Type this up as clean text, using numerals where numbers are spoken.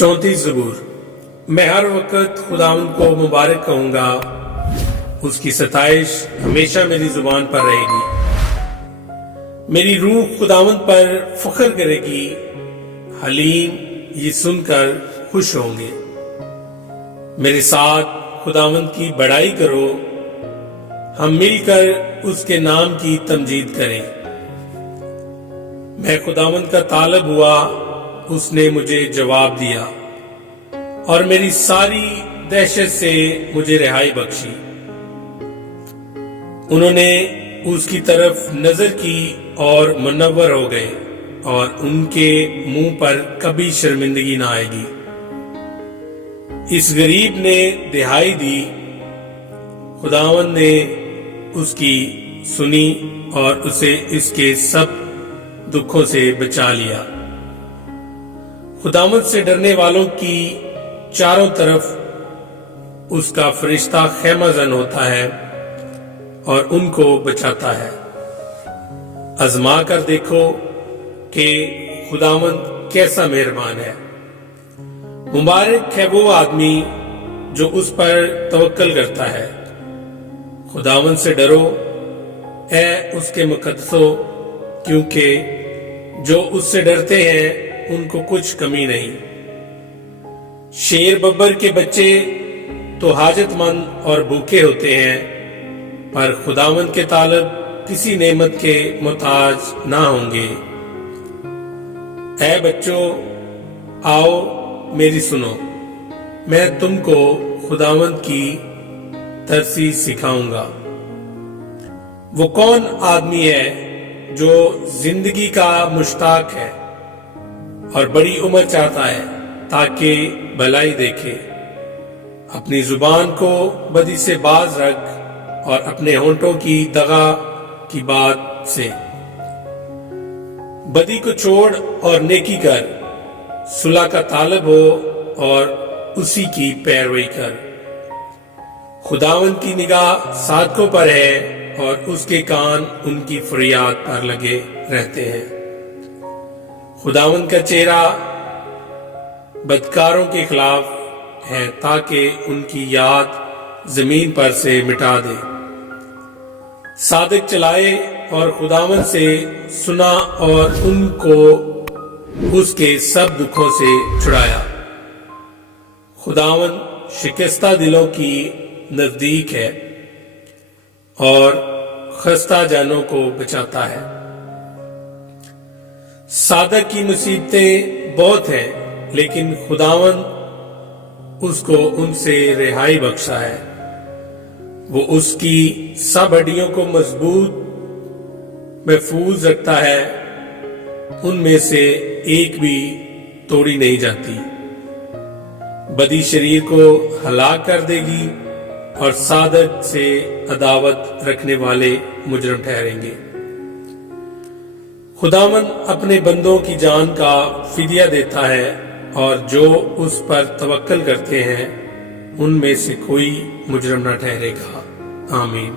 34 ज़बूर। मैं हर वक्त खुदावंद को मुबारक कहूँगा, उसकी सताइश हमेशा मेरी जुबान पर रहेगी। मेरी रूह खुदावंद पर फख्र करेगी, हलीम ये सुनकर खुश होंगे। मेरे साथ खुदावंद की बड़ाई करो, हम मिलकर उसके नाम की तमजीद करें। मैं खुदावंद का तालब हुआ, उसने मुझे जवाब दिया और मेरी सारी दहशत से मुझे रिहाई बख्शी। उन्होंने उसकी तरफ नजर की और मुनव्वर हो गए, और उनके मुंह पर कभी शर्मिंदगी ना आएगी। इस गरीब ने दिहाई दी, खुदावंद ने उसकी सुनी और उसे इसके सब दुखों से बचा लिया। खुदावंद से डरने वालों की चारों तरफ उसका फरिश्ता खैमाजन होता है और उनको बचाता है। आजमा कर देखो कि खुदावंद कैसा मेहरबान है। मुबारक है वो आदमी जो उस पर तवक्कल करता है। खुदावंद से डरो ऐ उसके मुकद्दसों, क्योंकि जो उससे डरते हैं उनको कुछ कमी नहीं। शेर बब्बर के बच्चे तो हाजतमंद और भूखे होते हैं, पर खुदावंद के तालब किसी नेमत के मोहताज ना होंगे। ऐ बच्चों, आओ मेरी सुनो, मैं तुमको खुदावंद की तरसी सिखाऊंगा। वो कौन आदमी है जो जिंदगी का मुश्ताक है और बड़ी उम्र चाहता है ताकि भलाई देखे। अपनी जुबान को बदी से बाज रख और अपने होंठों की दगा की बात से। बदी को छोड़ और नेकी कर, सुलह का तालब हो और उसी की पैरवी कर। खुदावंद की निगाह साधकों पर है और उसके कान उनकी फरियाद पर लगे रहते हैं। खुदावंद का चेहरा बदकारों के खिलाफ है ताकि उनकी याद जमीन पर से मिटा दे। सादिक चलाए और खुदावंद से सुना और उनको उसके सब दुखों से छुड़ाया। खुदावंद शिकस्ता दिलों की नजदीक है और खस्ता जानों को बचाता है। सादक की मुसीबतें बहुत हैं, लेकिन खुदावंद उसको उनसे रिहाई बख्शा है। वो उसकी सब हड्डियों को मजबूत महफूज रखता है, उनमें से एक भी तोड़ी नहीं जाती। बदी शरीर को हलाक कर देगी और सादक से अदावत रखने वाले मुजरम ठहरेंगे। खुदावंद अपने बंदों की जान का फिदिया देता है, और जो उस पर तवक्कल करते हैं उनमें से कोई मुजरम न ठहरेगा। आमीन।